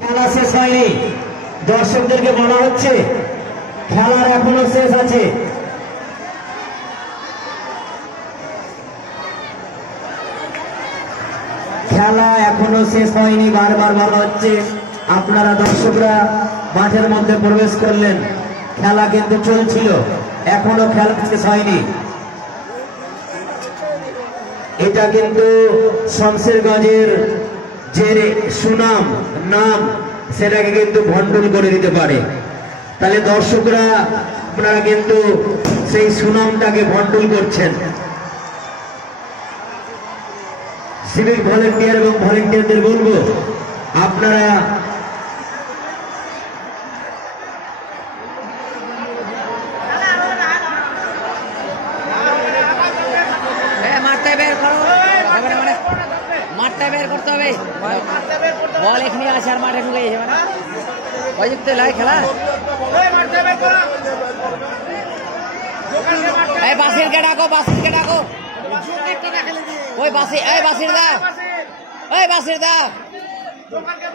খেলা শেষ হয়নি, দর্শকদেরকে বলা হচ্ছে খেলার এখনো শেষ আছে। খেলা এখনো শেষ হয়নি, বারবার বলা হচ্ছে। আপনারা দর্শকরা মাঠের মধ্যে প্রবেশ করলেন, খেলা কিন্তু চলছিল, এখনো খেলা শেষ হয়নি। এটা কিন্তু শমশেরগঞ্জের যে সুনাম নাম সেটাকে কিন্তু ভণ্ডুল করে দিতে পারে। তাহলে দর্শকরা আপনারা কিন্তু সেই সুনামটাকে ভণ্ডুল করছেন। সিভিক ভলেন্টিয়ার এবং ভলেন্টিয়ারদের বলবো আপনারা মাঠটা বের করতে হবে। বল এখানে আছে আর মাঠে ঢুকে গেছে, মানে প্রযুক্তি লাগে খেলা। এই বাসিরকে ডাকো, বাসিরকে ডাকো। ওই বাসি, এই বাসির দা, ওই বাসির দা,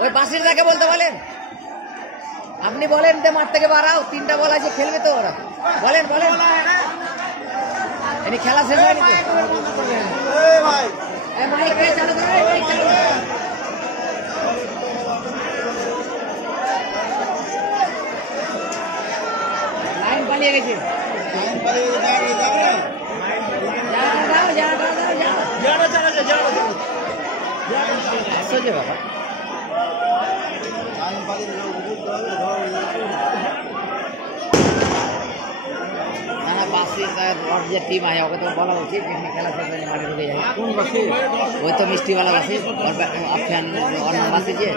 ওই বাসির দাকে বলতে বলেন। আপনি বলেন যে মাঠ থেকে বাড়াও, 3টা বল আছে, খেলবে তো ওরা। বলেন বলেন, খেলা শেষ হয়নি তো। লাইন পালিয়ে গেছে। বাবা যে টিম আয় ওকে তো বলা উচিত খেলা শেষ হয়নি, মাঠে ঢুকে যায়। কোন বাসে? ওই তো মিষ্টিওয়ালা বাসে, অন্য বাসে যে